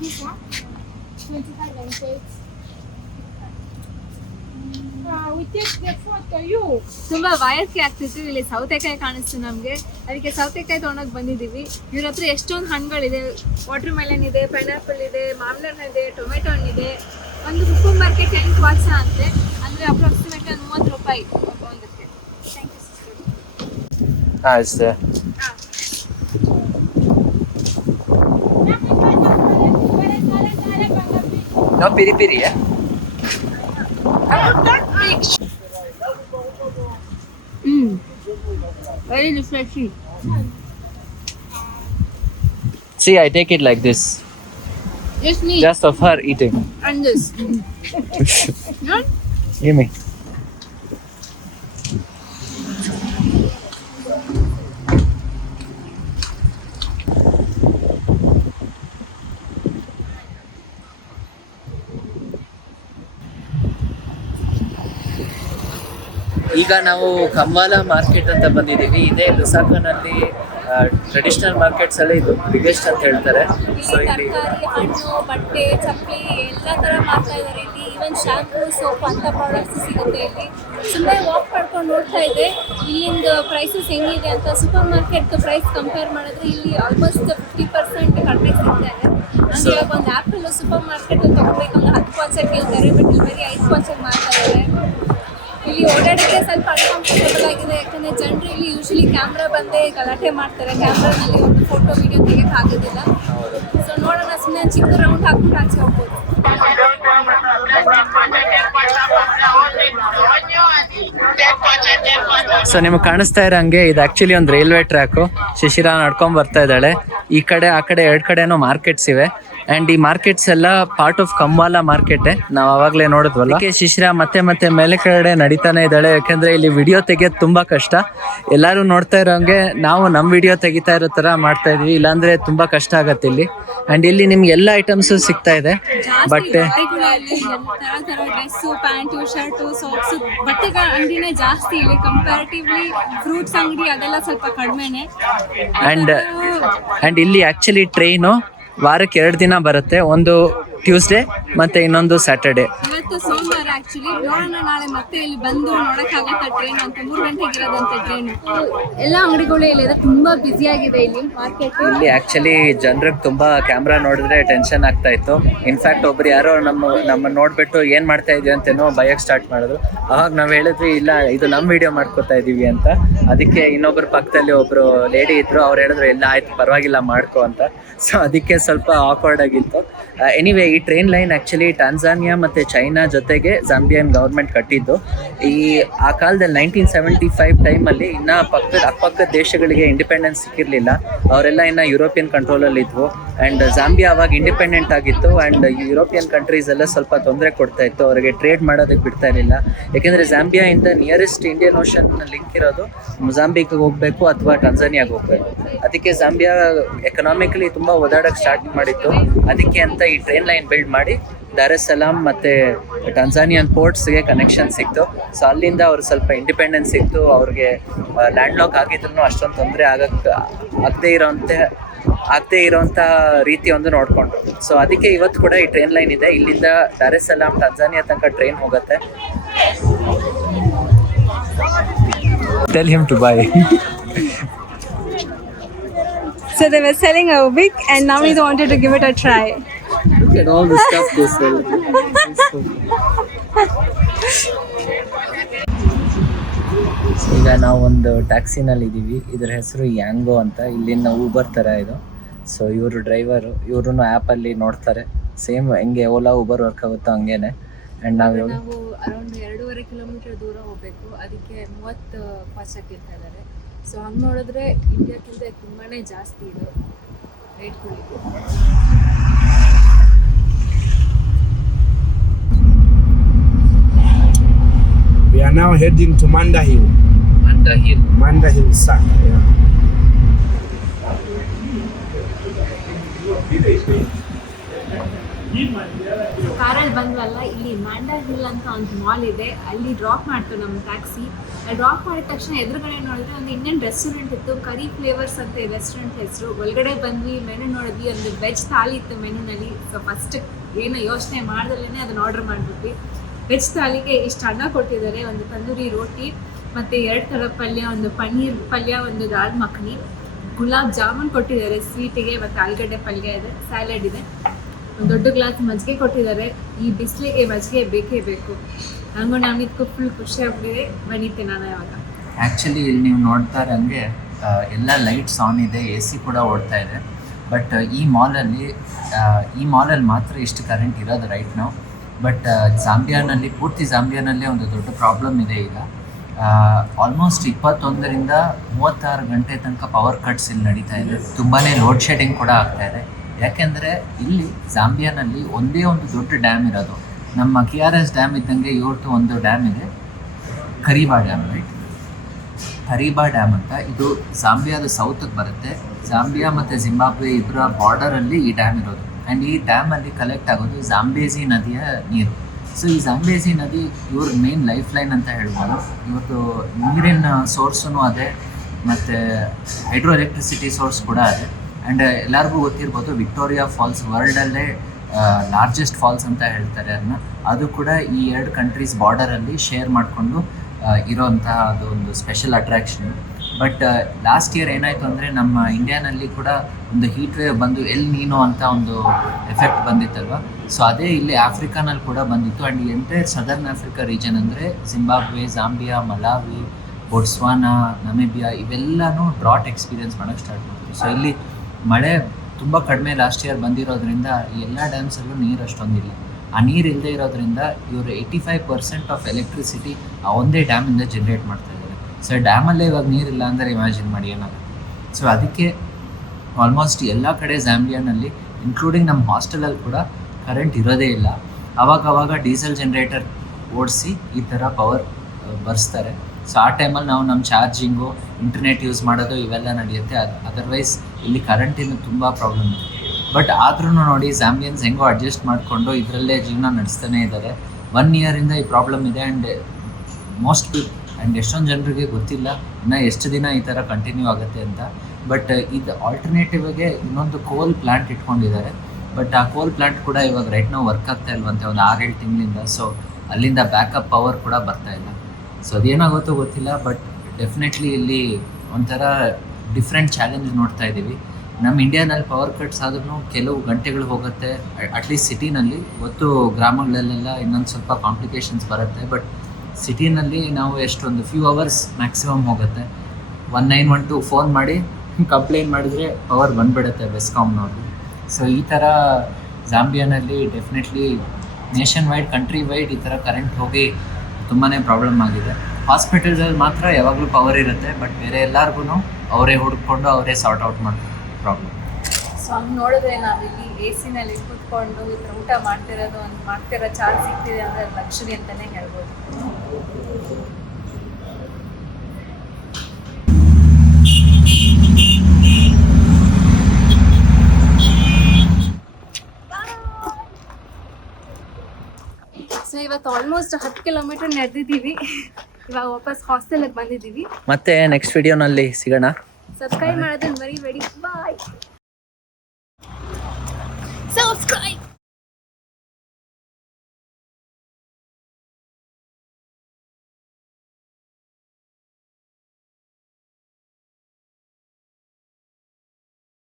This one? 25 pancakes. We take the photo, you. ತುಂಬಾ ವಯಸ್ಸಿಗೆ ಆಗ್ತಿತ್ತು. ಇಲ್ಲಿ ಸೌತೆಕಾಯಿ ಕಾಣಿಸ್ತು ನಮ್ಗೆ, ಅದಕ್ಕೆ ಸೌತೆಕಾಯಿ ತಗೊಂಡೋಗಿ ಬಂದಿದೀವಿ. ಇವ್ರ ಹತ್ರ ಎಷ್ಟೊಂದು ಹಣ್ಣುಗಳಿದೆ. ವಾಟರ್ ಮೆಲನ್ ಇದೆ, ಪೈನಾಪಲ್ ಇದೆ, ಮಾವಿನ ಹಣ್ಣು ಇದೆ, ಟೊಮೆಟೊ ಹಣ್ಣಿದೆ. ಒಂದು ಸೂಪರ್ ಮಾರ್ಕೆಟ್ 8 ವರ್ಷ ಅಂತೆ, ಅಂದ್ರೆ ಅಪ್ರಾಕ್ಸಿಮೇಟ್ 30 ರೂಪಾಯಿ ಒಂದಕ್ಕೆ. Thank you sister. It's there. No piri piri, yeah? Very refreshing. See, I take it like this. Just me. Just of her eating. And this. Not? Give me. ಈಗ ನಾವು ಕಂವಾಲ market ಅಂತ ಬಂದಿದ್ದೀವಿ. ಇದೇ ಲುಸಾಕಾನಲ್ಲಿ ಟ್ರೆಡಿಷನಲ್ ಮಾರ್ಕೆಟ್ಸ್ ಅಲ್ಲಿ ಇದು biggest ಅಂತ ಹೇಳ್ತಾರೆ. So ಇಲ್ಲಿ ತರಕಾರಿ, ಹಣ್ಣು, ಬಟ್ಟೆ, ಚಪ್ಪಲಿ ಎಲ್ಲ ತರ ಮಾಡ್ತಾ ಇದ್ದಾರೆ ಇಲ್ಲಿ. ಈವನ್ ಶಾಂಪೂ, ಸೋಪ್ ಅಂತ ಪ್ರಾಡಕ್ಟ್ಸ್ ಸಿಗುತ್ತೆ ಇಲ್ಲಿ. ಸುಮ್ಮನೆ ವಾಕ್ ಮಾಡ್ಕೊಂಡು ನೋಡ್ತಾ ಇದೆ ಇಲ್ಲಿಂದ ಪ್ರೈಸಸ್ ಹೆಂಗಿದೆ ಅಂತ. ಸೂಪರ್ ಮಾರ್ಕೆಟ್ ಪ್ರೈಸ್ ಕಂಪೇರ್ ಮಾಡಿದ್ರೆ ಇಲ್ಲಿ ಆಲ್ಮೋಸ್ಟ್ 50% ಕಡಿಮೆ ಸಿಗ್ತಾ ಇದೆ. ಅಂದ್ರೆ ಇವಾಗ ಒಂದು ಆ್ಯಪಲ್ ಸೂಪರ್ ಮಾರ್ಕೆಟ್ ತಗೋಬೇಕು ಒಂದು 10% ಹೇಳ್ತಾರೆ, ಬಟ್ ಇಲ್ಲಿ ಬರೀ 5% ಮಾಡ್ತಾ ಇದ್ದಾರೆ. ಇಲ್ಲಿ ಓಡಾಡೋಕ್ಕೆ ಸ್ವಲ್ಪ ಅನ್ಕಂಫರ್ಟಬಲ್ ಆಗಿದೆ, ಯಾಕಂದರೆ ಜನರು ಇಲ್ಲಿ ಯೂಶಲಿ ಕ್ಯಾಮ್ರಾ ಬಂದೇ ಗಲಾಟೆ ಮಾಡ್ತಾರೆ. ಕ್ಯಾಮ್ರಾನಲ್ಲಿ ಒಂದು ಫೋಟೋ ವಿಡಿಯೋ ತೆಗೆಯೋಕೆ ಆಗೋದಿಲ್ಲ. ಸೊ ನೋಡೋಣ, ಸುಮ್ಮನೆ ಚಿಕ್ಕ ರೌಂಡ್ ಹಾಕ್ಬಿಟ್ಟು ಆಚೆ ಹೋಗ್ಬೋದು. ಸೊ ನಿಮಗೆ ಕಾಣಿಸ್ತಾ ಇರೋಂಗೆ ಇದು ಆ್ಯಕ್ಚುಲಿ ಒಂದು ರೈಲ್ವೆ ಟ್ರ್ಯಾಕು. ಶಿಶಿರ ನಡ್ಕೊಂಡು ಬರ್ತಾ ಇದ್ದಾಳೆ. ಈ ಕಡೆ ಆ ಕಡೆ 2 ಕಡೆನೂ ಮಾರ್ಕೆಟ್ಸ್ ಇವೆ. ಆ್ಯಂಡ್ ಈ ಮಾರ್ಕೆಟ್ಸ್ ಎಲ್ಲ ಪಾರ್ಟ್ ಆಫ್ ಕಂವಾಲ ಮಾರ್ಕೆಟೇ. ನಾವು ಆವಾಗಲೇ ನೋಡಿದ್ವಲ್ಲ. ಅದಕ್ಕೆ ಶಿಶಿರ ಮತ್ತೆ ಮೇಲೆ ಕಡೆ ನಡೀತಾನೆ ಇದ್ದಾಳೆ, ಯಾಕೆಂದರೆ ಇಲ್ಲಿ ವಿಡಿಯೋ ತೆಗಿಯೋದು ತುಂಬ ಕಷ್ಟ. ಎಲ್ಲರೂ ನೋಡ್ತಾ ಇರೋಂಗೆ ನಾವು ನಮ್ಮ ವಿಡಿಯೋ ತೆಗಿತಾ ಇರೋ ಥರ ಮಾಡ್ತಾ ಇದ್ವಿ, ಇಲ್ಲಾಂದರೆ ತುಂಬ ಕಷ್ಟ ಆಗತ್ತೆ ಇಲ್ಲಿ. ಆ್ಯಂಡ್ ಇಲ್ಲಿ ನಿಮ್ಗೆ ಎಲ್ಲ ಐಟಮ್ಸು ಸಿಗ್ತಾ ಇದೆ. ಬಟ್ಟೆ, ಡ್ರೆಸ್ಸು, ಪ್ಯಾಂಟು, ಶರ್ಟು, ಸಾಕ್ಸು, ಬಟ್ಟೆಗಳ ಅಂಗಡಿನೇ ಜಾಸ್ತಿ ಇಲ್ಲಿ ಕಂಪ್ಯಾರಿಟಿವ್ಲಿ. ಫ್ರೂಟ್ಸ್ ಅಂಗಡಿ ಅದೆಲ್ಲ ಸ್ವಲ್ಪ ಕಡಿಮೆನೆ. ಆ್ಯಂಡ್ ಇಲ್ಲಿ ಆ್ಯಕ್ಚುಲಿ ಟ್ರೈನು ವಾರಕ್ಕೆ 2 ದಿನ ಬರುತ್ತೆ, ಒಂದು ಟ್ಯೂಸ್ಡೇ ಮತ್ತು ಇನ್ನೊಂದು ಸ್ಯಾಟರ್ಡೇ. ಇವತ್ತು ಸೋಮವಾರ ಆಕ್ಚುಲಿ. ನೋಡೋಣ ನಾಳೆ ಮತ್ತೆ ಇಲ್ಲಿ ಬಂದು ನೋಡೋಕ್ಕಾಗತ್ತೆ ಟ್ರೈನ್ ಅಂತ. 3 ಗಂಟೆಗೆ ಇರೋದಂತೆ ಟ್ರೈನು. ಎಲ್ಲ ಅಂಗಡಿಗಳು ಇಲ್ಲಿದೆ, ತುಂಬಾ ಬ್ಯುಸಿ ಆಗಿದೆ ಇಲ್ಲಿ ಮಾರ್ಕೆಟ್. ಇಲ್ಲಿ ಆ್ಯಕ್ಚುಲಿ ಜನರಿಗೆ ತುಂಬ ಕ್ಯಾಮ್ರಾ ನೋಡಿದ್ರೆ ಟೆನ್ಷನ್ ಆಗ್ತಾ ಇತ್ತು. ಇನ್ಫ್ಯಾಕ್ಟ್ ಒಬ್ರು ಯಾರೋ ನಮ್ಮ ನೋಡಿಬಿಟ್ಟು ಏನು ಮಾಡ್ತಾ ಇದೀವಿ ಅಂತೇನೋ ಭಯಕ್ಕೆ ಸ್ಟಾರ್ಟ್ ಮಾಡಿದ್ರು. ಆವಾಗ ನಾವು ಹೇಳಿದ್ವಿ ಇಲ್ಲ ಇದು ನಮ್ಮ ವಿಡಿಯೋ ಮಾಡ್ಕೋತಾ ಇದ್ದೀವಿ ಅಂತ. ಅದಕ್ಕೆ ಇನ್ನೊಬ್ಬರ ಪಕ್ಕದಲ್ಲಿ ಒಬ್ಬರು ಲೇಡಿ ಇದ್ರು, ಅವ್ರು ಹೇಳಿದ್ರು ಇಲ್ಲ ಆಯ್ತು ಪರವಾಗಿಲ್ಲ ಮಾಡ್ಕೊ ಅಂತ. ಸೊ ಅದಕ್ಕೆ ಸ್ವಲ್ಪ ಆಕ್ವರ್ಡ್ ಆಗಿತ್ತು. ಎನಿವೇ ಈ ಟ್ರೈನ್ ಲೈನ್ ಆ್ಯಕ್ಚುಲಿ ಟ್ಯಾನ್ಸಾನಿಯಾ ಮತ್ತು ಚೈನಾ ಜೊತೆಗೆ ಜಾಂಬಿಯನ್ ಗೌರ್ಮೆಂಟ್ ಕಟ್ಟಿದ್ದು. ಆ ಕಾಲದಲ್ಲಿ 1975 ಟೈಮಲ್ಲಿ ಇನ್ನೂ ಅಕ್ಕಪಕ್ಕದ ದೇಶಗಳಿಗೆ ಇಂಡಿಪೆಂಡೆನ್ಸ್ ಸಿಕ್ಕಿರಲಿಲ್ಲ. ಅವರೆಲ್ಲ ಇನ್ನು ಯುರೋಪಿಯನ್ ಕಂಟ್ರೋಲಲ್ಲಿ ಇದ್ವು. ಆ್ಯಂಡ್ ಜಾಂಬಿಯಾ ಅವಾಗ ಇಂಡಿಪೆಂಡೆಂಟ್ ಆಗಿತ್ತು. ಆ್ಯಂಡ್ ಯುರೋಪಿಯನ್ ಕಂಟ್ರೀಸ್ ಎಲ್ಲ ಸ್ವಲ್ಪ ತೊಂದರೆ ಕೊಡ್ತಾ ಇತ್ತು, ಅವರಿಗೆ ಟ್ರೇಡ್ ಮಾಡೋದಕ್ಕೆ ಬಿಡ್ತಾ ಇರಲಿಲ್ಲ. ಯಾಕೆಂದರೆ ಜಾಂಬಿಯಾಯಿಂದ ನಿಯರೆಸ್ಟ್ ಇಂಡಿಯನ್ ಓಷನ್ ಲಿಂಕ್ ಇರೋದು ಮೊಜಾಂಬಿಕ್ಗೆ ಹೋಗಬೇಕು ಅಥವಾ ಟಂಜಾನಿಯಾಗೆ ಹೋಗಬೇಕು. ಅದಕ್ಕೆ ಜಾಂಬಿಯಾ ಎಕನಾಮಿಕಲಿ ತುಂಬ ಓದಾಡೋಕ್ಕೆ ಸ್ಟಾರ್ಟ್ ಮಾಡಿತ್ತು. ಅದಕ್ಕೆ ಅಂತ ಈ ಟ್ರೈನ್ ಲೈನ್ ಬಿಲ್ಡ್ ಮಾಡಿ ದಾರ್ ಎಸ್ ಸಲಾಮ್ ಮತ್ತು ಟಂಜಾನಿಯನ್ ಪೋರ್ಟ್ಸ್ಗೆ ಕನೆಕ್ಷನ್ ಸಿಕ್ತು. ಸೊ ಅಲ್ಲಿಂದ ಅವ್ರು ಸ್ವಲ್ಪ ಇಂಡಿಪೆಂಡೆನ್ಸ್ ಸಿಕ್ತು. ಅವ್ರಿಗೆ ಲ್ಯಾಂಡ್ ಲಾಕ್ ಆಗಿದ್ರು ಅಷ್ಟೊಂದು ತೊಂದರೆ ಆಗದೇ ಇರೋಂಥ ರೀತಿ ಒಂದು ನೋಡಿಕೊಂಡ್ರು. ಸೊ ಅದಕ್ಕೆ ಇವತ್ತು ಕೂಡ ಈ ಟ್ರೈನ್ ಲೈನ್ ಇದೆ. ಇಲ್ಲಿಂದ ದಾರ್ ಎಸ್ ಸಲಾಮ್ ಟಂಜಾನಿಯಾ ತನಕ ಟ್ರೈನ್ ಹೋಗುತ್ತೆ. Tell him to buy. So they were selling a wig and now we wanted to give it a try. Look at all the stuff they sell. ಈಗ ನಾವು ಒಂದು ಟ್ಯಾಕ್ಸಿನಲ್ಲಿ ಇದ್ದೀವಿ. ಇದರ ಹೆಸರು ಯಾಂಗೋ ಅಂತ. ಇಲ್ಲಿನ ಊಬರ್ ಥರ ಇದು. ಸೊ ಇವರು ಡ್ರೈವರು, ಇವ್ರೂ ಆ್ಯಪಲ್ಲಿ ನೋಡ್ತಾರೆ. ಸೇಮ್ ಹೆಂಗೆ ಓಲಾ ಊಬರ್ ವರ್ಕ್ ಆಗುತ್ತೋ ಹಂಗೇನೆ. ಆ್ಯಂಡ್ ನಾವು ಅರೌಂಡ್ 2.5 ಕಿಲೋಮೀಟರ್ ದೂರ ಹೋಗಬೇಕು, ಅದಕ್ಕೆ 30 ಪಾಸಕ್ಕೆ ಇರ್ತಾ ಇದ್ದಾರೆ. ಸೊ ಹಂಗೆ ನೋಡಿದ್ರೆ ಇಂಡಿಯಾಕ್ಕಿಂತ ತುಂಬಾ ಜಾಸ್ತಿ ಇದು ರೇಟ್ಗಳು. We are now heading to Manda Hill. Manda Hill Sack. Yeah. ಕಾರಲ್ಲಿ ಬಂದ್ವಲ್ಲ ನೋಡಿದ್ರಲ್ಲ, ಇಲ್ಲಿ ಮ್ಯಾಂಡಾ ಹಿಲ್ ಅಂತ ಒಂದು ಮಾಲ್ ಇದೆ, ಅಲ್ಲಿ ಡ್ರಾಪ್ ಮಾಡ್ತು ನಮ್ಮ ಟ್ಯಾಕ್ಸಿ. ಡ್ರಾಪ್ ಮಾಡಿದ ತಕ್ಷಣ ಎದುರುಗಡೆ ನೋಡಿದ್ರೆ ಒಂದು ಇಂಡಿಯನ್ ರೆಸ್ಟೋರೆಂಟ್ ಇತ್ತು, ಕರಿ ಫ್ಲೇವರ್ಸ್ ಅಂತ ರೆಸ್ಟೋರೆಂಟ್ ಹೆಸರು. ಒಳಗಡೆ ಬಂದ್ವಿ, ಮೆನು ನೋಡಿದ್ವಿ, ಒಂದು ವೆಜ್ ಥಾಲಿ ಇತ್ತು ಮೆನುನಲ್ಲಿ. ಸೊ ಫಸ್ಟ್ ಏನೋ ಯೋಚನೆ ಮಾಡ್ದಲೇ ಅದನ್ನ ಆರ್ಡರ್ ಮಾಡಿಬಿಟ್ವಿ. ವೆಜ್ ಥಾಲಿಗೆ ಇಷ್ಟು ಅನ್ನ ಕೊಟ್ಟಿದ್ದಾರೆ, ಒಂದು ತಂದೂರಿ ರೋಟಿ ಮತ್ತು 2 ಥರ ಪಲ್ಯ, ಒಂದು ಪನ್ನೀರ್ ಪಲ್ಯ, ಒಂದು ದಾಲ್ ಮಖನಿ, ಗುಲಾಬ್ ಜಾಮೂನ್ ಕೊಟ್ಟಿದ್ದಾರೆ ಸ್ವೀಟಿಗೆ, ಮತ್ತು ಆಲೂಗಡ್ಡೆ ಪಲ್ಯ ಇದೆ, ಸ್ಯಾಲೆಡ್ ಇದೆ, ಒಂದು ದೊಡ್ಡ ಗ್ಲಾಸ್ ಮಜ್ಜಿಗೆ ಕೊಟ್ಟಿದ್ದಾರೆ. ಈ ಬಿಸಿಲಿಗೆ ಮಜ್ಜಿಗೆ ಬೇಕೇ ಬೇಕು. ನನಗೂ ನಮ್ಮಿದ್ಕೂ ಫುಲ್ ಖುಷಿ ಆಗ್ಬಿಟ್ಟಿದೆ. ಬನ್ನಿತ್ತೆ ನಾನು ಯಾವಾಗ ಆ್ಯಕ್ಚುಲಿ ಇಲ್ಲಿ ನೀವು ನೋಡ್ತಾ ಇರೋಂಗೆ ಎಲ್ಲ ಲೈಟ್ಸ್ ಆನ್ ಇದೆ, ಎ ಸಿ ಕೂಡ ಓಡ್ತಾ ಇದೆ. ಬಟ್ ಈ ಮಾಲಲ್ಲಿ ಮಾತ್ರ ಇಷ್ಟು ಕರೆಂಟ್ ಇರೋದು ರೈಟ್ ನಾವು. ಬಟ್ ಪೂರ್ತಿ ಜಾಂಬಿಯಾನಲ್ಲೇ ಒಂದು ದೊಡ್ಡ ಪ್ರಾಬ್ಲಮ್ ಇದೆ ಈಗ. ಆಲ್ಮೋಸ್ಟ್ 21ರಿಂದ 36 ಗಂಟೆ ತನಕ ಪವರ್ ಕಟ್ಸ್ ಇಲ್ಲಿ ನಡೀತಾ ಇದೆ. ತುಂಬಾ ಲೋಡ್ ಶೆಡಿಂಗ್ ಕೂಡ ಆಗ್ತಾ ಇದೆ. ಯಾಕೆಂದರೆ ಇಲ್ಲಿ ಜಾಂಬಿಯಾನಲ್ಲಿ ಒಂದೇ ಒಂದು ದೊಡ್ಡ ಡ್ಯಾಮ್ ಇರೋದು. ನಮ್ಮ KRS ಡ್ಯಾಮ್ ಇದ್ದಂಗೆ ಇವ್ರದ್ದು ಒಂದು ಡ್ಯಾಮ್ ಇದೆ, ಕರೀಬಾ ಡ್ಯಾಮ್, ರೈಟ್? ಕರೀಬಾ ಡ್ಯಾಮ್ ಅಂತ. ಇದು ಜಾಂಬಿಯಾದ ಸೌತ್ಗೆ ಬರುತ್ತೆ. ಜಾಂಬಿಯಾ ಮತ್ತು ಜಿಂಬಾಬ್ವೆ ಇದರ ಬಾರ್ಡರಲ್ಲಿ ಈ ಡ್ಯಾಮ್ ಇರೋದು. ಆ್ಯಂಡ್ ಈ ಡ್ಯಾಮಲ್ಲಿ ಕಲೆಕ್ಟ್ ಆಗೋದು ಜಾಂಬೇಜಿ ನದಿಯ ನೀರು. ಸೊ ಈ ಜಾಂಬೇಜಿ ನದಿ ಇವ್ರ ಮೇನ್ ಲೈಫ್ ಲೈನ್ ಅಂತ ಹೇಳ್ಬೋದು. ಇವತ್ತು ನೀರಿನ ಸೋರ್ಸೂ ಅದೇ, ಮತ್ತು ಹೈಡ್ರೋ ಎಲೆಕ್ಟ್ರಿಸಿಟಿ ಸೋರ್ಸ್ ಕೂಡ ಅದೇ. ಆ್ಯಂಡ್ ಎಲ್ಲರಿಗೂ ಗೊತ್ತಿರ್ಬೋದು, ವಿಕ್ಟೋರಿಯಾ ಫಾಲ್ಸ್ ವರ್ಲ್ಡಲ್ಲೇ ಲಾರ್ಜೆಸ್ಟ್ ಫಾಲ್ಸ್ ಅಂತ ಹೇಳ್ತಾರೆ ಅದನ್ನ. ಅದು ಕೂಡ ಈ 2 ಕಂಟ್ರೀಸ್ ಬಾರ್ಡರಲ್ಲಿ ಶೇರ್ ಮಾಡಿಕೊಂಡು ಇರೋವಂತಹ ಅದು ಒಂದು special attraction. But last year ಏನಾಯಿತು ಅಂದರೆ ನಮ್ಮ ಇಂಡಿಯಾನಲ್ಲಿ ಕೂಡ ಒಂದು ಹೀಟ್ ವೇವ್ ಬಂದು ಎಲ್ ನೀನೋ ಅಂತ ಒಂದು ಎಫೆಕ್ಟ್ ಬಂದಿತ್ತಲ್ವ. ಸೊ ಅದೇ ಇಲ್ಲಿ ಆಫ್ರಿಕಾನಲ್ಲಿ ಕೂಡ ಬಂದಿತ್ತು. ಆ್ಯಂಡ್ ಈ ಎಂಟೈರ್ ಸದರ್ನ್ ಆಫ್ರಿಕಾ ರೀಜನ್ ಅಂದರೆ ಜಿಂಬಾಬ್ವೆ, ಜಾಂಬಿಯಾ, ಮಲಾವಿ, ಬೋಟ್ಸ್ವಾನಾ, ನಮಿಬಿಯಾ ಇವೆಲ್ಲನೂ ಡ್ರಾಟ್ ಎಕ್ಸ್ಪೀರಿಯನ್ಸ್ ಮಾಡೋಕ್ಕೆ ಸ್ಟಾರ್ಟ್ ಮಾಡ್ತೀವಿ. ಸೊ ಇಲ್ಲಿ ಮಳೆ ತುಂಬ ಕಡಿಮೆ ಲಾಸ್ಟ್ ಇಯರ್ ಬಂದಿರೋದ್ರಿಂದ ಈ ಎಲ್ಲ ಡ್ಯಾಮ್ಸಲ್ಲೂ ನೀರು ಅಷ್ಟೊಂದಿಲ್ಲ. ಆ ನೀರು ಇಲ್ಲದೆ ಇರೋದ್ರಿಂದ ಇವರು 85% ಆಫ್ ಎಲೆಕ್ಟ್ರಿಸಿಟಿ ಆ ಒಂದೇ ಡ್ಯಾಮಿಂದ ಜನ್ರೇಟ್ ಮಾಡ್ತಾ ಇದ್ದಾರೆ. ಸೊ ಡ್ಯಾಮಲ್ಲೇ ಇವಾಗ ನೀರಿಲ್ಲ ಅಂದರೆ ಇಮ್ಯಾಜಿನ್ ಮಾಡಿ ಏನಾಗುತ್ತೆ. ಸೊ ಅದಕ್ಕೆ ಆಲ್ಮೋಸ್ಟ್ ಎಲ್ಲ ಕಡೆ ಜಾಂಬಿಯಾನಲ್ಲಿ, ಇನ್ಕ್ಲೂಡಿಂಗ್ ನಮ್ಮ ಹಾಸ್ಟೆಲಲ್ಲಿ ಕೂಡ ಕರೆಂಟ್ ಇರೋದೇ ಇಲ್ಲ. ಆವಾಗ ಡೀಸೆಲ್ ಜನ್ರೇಟರ್ ಓಡಿಸಿ ಈ ಥರ ಪವರ್ ಬರ್ಸ್ತಾರೆ. ಸೊ ಆ ಟೈಮಲ್ಲಿ ನಾವು ನಮ್ಮ ಚಾರ್ಜಿಂಗು, ಇಂಟರ್ನೆಟ್ ಯೂಸ್ ಮಾಡೋದು ಇವೆಲ್ಲ ನಡೆಯುತ್ತೆ. ಅದರ್ವೈಸ್ ಇಲ್ಲಿ ಕರೆಂಟಿನ ತುಂಬ ಪ್ರಾಬ್ಲಮ್ ಇದೆ. ಬಟ್ ಆದ್ರೂ ನೋಡಿ ಜಾಂಬಿಯನ್ಸ್ ಹೆಂಗೋ ಅಡ್ಜಸ್ಟ್ ಮಾಡಿಕೊಂಡು ಇದರಲ್ಲೇ ಜೀವನ ನಡೆಸ್ತಾನೆ ಇದ್ದಾರೆ. 1 ಇಯರಿಂದ ಈ ಪ್ರಾಬ್ಲಮ್ ಇದೆ. ಆ್ಯಂಡ್ ಎಷ್ಟೊಂದು ಜನರಿಗೆ ಗೊತ್ತಿಲ್ಲ ಇನ್ನು ಎಷ್ಟು ದಿನ ಈ ಥರ ಕಂಟಿನ್ಯೂ ಆಗುತ್ತೆ ಅಂತ. ಬಟ್ ಇದು ಆಲ್ಟರ್ನೇಟಿವ್ಗೆ ಇನ್ನೊಂದು ಕೋಲ್ ಪ್ಲ್ಯಾಂಟ್ ಇಟ್ಕೊಂಡಿದ್ದಾರೆ. ಬಟ್ ಆ ಕೋಲ್ ಪ್ಲ್ಯಾಂಟ್ ಕೂಡ ಇವಾಗ ರೈಟ್ ನಾವು ವರ್ಕ್ ಆಗ್ತಾ ಇಲ್ವಂತೆ ಒಂದು 6-7 ತಿಂಗಳಿಂದ. ಸೊ ಅಲ್ಲಿಂದ ಬ್ಯಾಕಪ್ ಪವರ್ ಕೂಡ ಬರ್ತಾ ಇಲ್ಲ. ಸೊ ಅದೇನಾಗುತ್ತೋ ಗೊತ್ತಿಲ್ಲ. ಬಟ್ ಡೆಫಿನೆಟ್ಲಿ ಇಲ್ಲಿ ಒಂಥರ ಡಿಫ್ರೆಂಟ್ ಚಾಲೆಂಜ್ ನೋಡ್ತಾ ಇದ್ದೀವಿ. ನಮ್ಮ ಇಂಡಿಯಾನಲ್ಲಿ ಪವರ್ ಕಟ್ಸ್ ಆದ್ರೂ ಕೆಲವು ಗಂಟೆಗಳು ಹೋಗುತ್ತೆ ಅಟ್ಲೀಸ್ಟ್ ಸಿಟಿನಲ್ಲಿ. ಇವತ್ತು ಗ್ರಾಮಗಳಲ್ಲೆಲ್ಲ ಇನ್ನೊಂದು ಸ್ವಲ್ಪ ಕಾಂಪ್ಲಿಕೇಶನ್ಸ್ ಬರುತ್ತೆ. ಬಟ್ ಸಿಟಿನಲ್ಲಿ ನಾವು ಎಷ್ಟೊಂದು ಫ್ಯೂ ಅವರ್ಸ್ ಮ್ಯಾಕ್ಸಿಮಮ್ ಹೋಗುತ್ತೆ. 1912 ಫೋನ್ ಮಾಡಿ ಕಂಪ್ಲೇಂಟ್ ಮಾಡಿದರೆ ಪವರ್ ಬಂದುಬಿಡುತ್ತೆ ಬೆಸ್ಕಾಮ್ನವ್ರಿಗೆ. ಸೊ ಈ ಥರ ಜಾಂಬಿಯಾನಲ್ಲಿ definitely nation wide, country wide ಈ ಥರ ಕರೆಂಟ್ ಹೋಗಿ ತುಂಬಾ ಪ್ರಾಬ್ಲಮ್ ಆಗಿದೆ. ಹಾಸ್ಪಿಟಲ್ಸಲ್ಲಿ ಮಾತ್ರ ಯಾವಾಗಲೂ ಪವರ್ ಇರುತ್ತೆ. ಬಟ್ ಬೇರೆ ಎಲ್ಲರಿಗೂ ಅವರೇ ಹುಡ್ಕೊಂಡು ಅವರೇ ಸಾರ್ಟ್ ಔಟ್ ಮಾಡ್ತಾರೆ ಪ್ರಾಬ್ಲಮ್. ಸೊ ಹಂಗೆ ನೋಡಿದ್ರೆ ನಾವಿಲ್ಲಿ AC ನಲ್ಲಿ ಕೂತ್ಕೊಂಡು ಈ ಥರ ಊಟ ಮಾಡ್ತಿರೋ ಚಾರ್ಜ್ ಸಿಗ್ತಿದೆ ಅಂದರೆ ಲಕ್ಷರಿ ಅಂತಲೇ ಹೇಳ್ಬೋದು. ಸೊ ಇವತ್ತು ಆಲ್ಮೋಸ್ಟ್ 10 ಕಿಲೋಮೀಟರ್ ನಡೆದಿದ್ದೀವಿ. ಇವಾಗ ವಾಪಸ್ ಹಾಸ್ಟೆಲ್ಗೆ ಬಂದಿದ್ದೀವಿ. ಮತ್ತೆ ನೆಕ್ಸ್ಟ್ ವಿಡಿಯೋನಲ್ಲಿ ಸಿಗೋಣ. ಸಬ್ಸ್ಕ್ರೈಬ್ ಮಾಡೋದನ್ನ ಮರಿಬೇಡಿ.